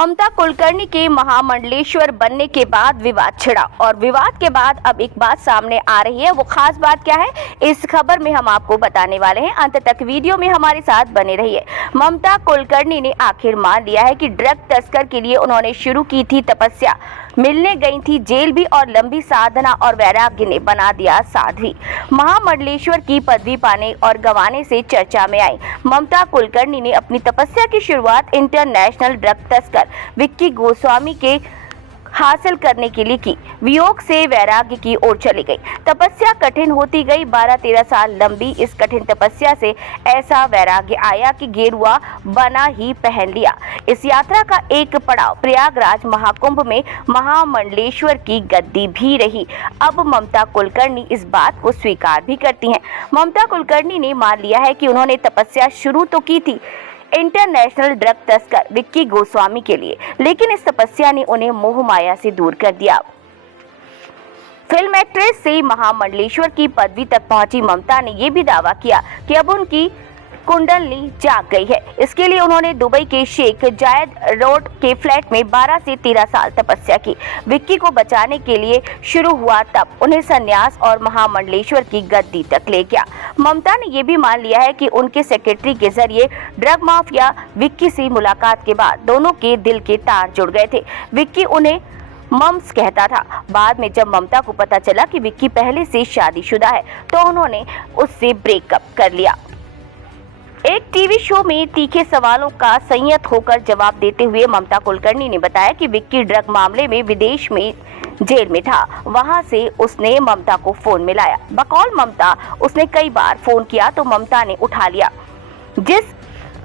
ममता कुलकर्णी के महामंडलेश्वर बनने के बाद विवाद छिड़ा और विवाद के बाद अब एक बात सामने आ रही है। वो खास बात क्या है, इस खबर में हम आपको बताने वाले हैं। अंत तक वीडियो में हमारे साथ बने रहिए। ममता कुलकर्णी ने आखिर मान लिया है कि ड्रग तस्कर के लिए उन्होंने शुरू की थी तपस्या, मिलने गई थी जेल भी और लंबी साधना और वैराग्य ने बना दिया साध्वी। महामंडलेश्वर की पदवी पाने और गंवाने से चर्चा में आई ममता कुलकर्णी ने अपनी तपस्या की शुरुआत इंटरनेशनल ड्रग तस्कर विक्की गोस्वामी के हासिल करने के लिए की। वियोग से वैराग्य की ओर चली गई। तपस्या कठिन होती गई। 12-13 साल लंबी इस कठिन तपस्या से ऐसा वैराग्य आया कि गेरुआ बना ही पहन लिया। इस यात्रा का एक पड़ाव प्रयागराज महाकुंभ में महामंडलेश्वर की गद्दी भी रही। अब ममता कुलकर्णी इस बात को स्वीकार भी करती हैं। ममता कुलकर्णी ने मान लिया है कि उन्होंने तपस्या शुरू तो की थी इंटरनेशनल ड्रग तस्कर विक्की गोस्वामी के लिए, लेकिन इस तपस्या ने उन्हें मोह माया से दूर कर दिया। फिल्म एक्ट्रेस से महामंडलेश्वर की पदवी तक पहुंची ममता ने यह भी दावा किया कि अब उनकी कुंडली जाग गई है। इसके लिए उन्होंने दुबई के शेख जायद रोड के फ्लैट में 12 से 13 साल तपस्या की। विक्की को बचाने के लिए शुरू हुआ तब उन्हें संन्यास और महामंडलेश्वर की गद्दी तक ले गया। ममता ने यह भी मान लिया है कि उनके सेक्रेटरी के जरिए ड्रग माफिया विक्की से मुलाकात के बाद दोनों के दिल के तार जुड़ गए थे। विक्की उन्हें मम्स कहता था। बाद में जब ममता को पता चला कि विक्की पहले से शादीशुदा है तो उन्होंने उससे ब्रेकअप कर लिया। एक टीवी शो में तीखे सवालों का संयत होकर जवाब देते हुए ममता कुलकर्णी ने बताया कि विक्की ड्रग मामले में विदेश में जेल में था। वहां से उसने ममता को फोन मिलाया। बकौल ममता उसने कई बार फोन किया तो ममता ने उठा लिया। जिस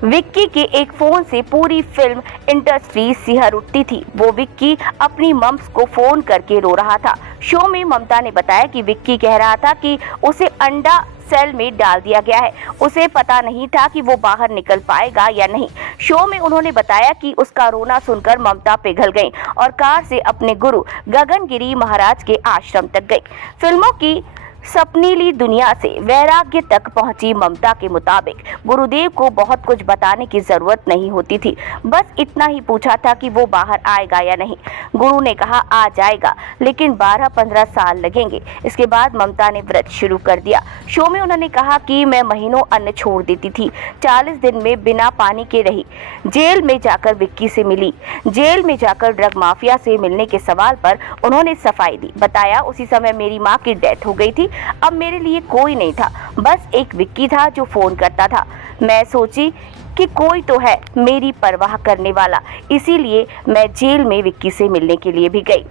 विक्की के एक फोन से पूरी फिल्म इंडस्ट्री सिहर उठती थी, वो विक्की अपनी मम्स को फोन करके रो रहा था। शो में ममता ने बताया कि विक्की कह रहा था कि उसे अंडा सेल में डाल दिया गया है, उसे पता नहीं था कि वो बाहर निकल पाएगा या नहीं। शो में उन्होंने बताया कि उसका रोना सुनकर ममता पिघल गई और कार से अपने गुरु गगनगिरी महाराज के आश्रम तक गई। फिल्मों की सपनीली दुनिया से वैराग्य तक पहुंची ममता के मुताबिक गुरुदेव को बहुत कुछ बताने की जरूरत नहीं होती थी, बस इतना ही पूछा था कि वो बाहर आएगा या नहीं। गुरु ने कहा आ जाएगा, लेकिन 12-15 साल लगेंगे। इसके बाद ममता ने व्रत शुरू कर दिया। शो में उन्होंने कहा कि मैं महीनों अन्न छोड़ देती थी, 40 दिन में बिना पानी के रही। जेल में जाकर विक्की से मिली। जेल में जाकर ड्रग माफिया से मिलने के सवाल पर उन्होंने सफाई दी। बताया उसी समय मेरी माँ की डेथ हो गई थी। अब मेरे लिए कोई नहीं था, बस एक विक्की था जो फोन करता था। मैं सोची कि कोई तो है मेरी परवाह करने वाला, इसीलिए मैं जेल में विक्की से मिलने के लिए भी गई।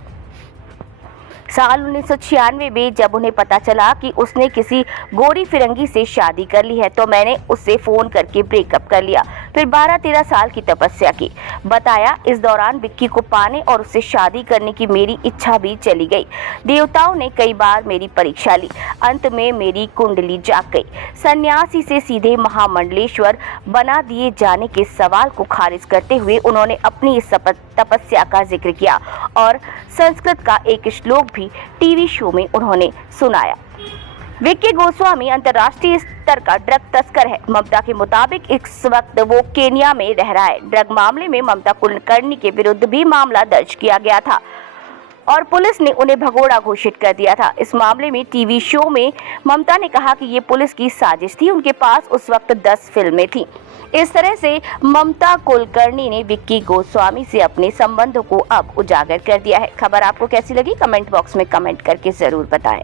साल 1996 में जब उन्हें पता चला कि उसने किसी गोरी फिरंगी से शादी कर ली है तो मैंने उससे फोन करके ब्रेकअप कर लिया। फिर 12-13 साल की तपस्या की। बताया इस दौरान विक्की को पाने और उससे शादी करने की मेरी इच्छा भी चली गई। देवताओं ने कई बार मेरी परीक्षा ली। अंत में मेरी कुंडली जाग गई। सन्यासी से सीधे महामंडलेश्वर बना दिए जाने के सवाल को खारिज करते हुए उन्होंने अपनी इस तपस्या का जिक्र किया और संस्कृत का एक श्लोक भी टीवी शो में उन्होंने सुनाया। विक्की गोस्वामी अंतर्राष्ट्रीय स्तर का ड्रग तस्कर है। ममता के मुताबिक इस वक्त वो केन्या में रह रहा है। ड्रग मामले में ममता कुलकर्णी के विरुद्ध भी मामला दर्ज किया गया था और पुलिस ने उन्हें भगोड़ा घोषित कर दिया था। इस मामले में टीवी शो में ममता ने कहा कि ये पुलिस की साजिश थी। उनके पास उस वक्त 10 फिल्में थीं। इस तरह से ममता कुलकर्णी ने विक्की गोस्वामी से अपने संबंधों को अब उजागर कर दिया है। खबर आपको कैसी लगी कमेंट बॉक्स में कमेंट करके जरूर बताएं।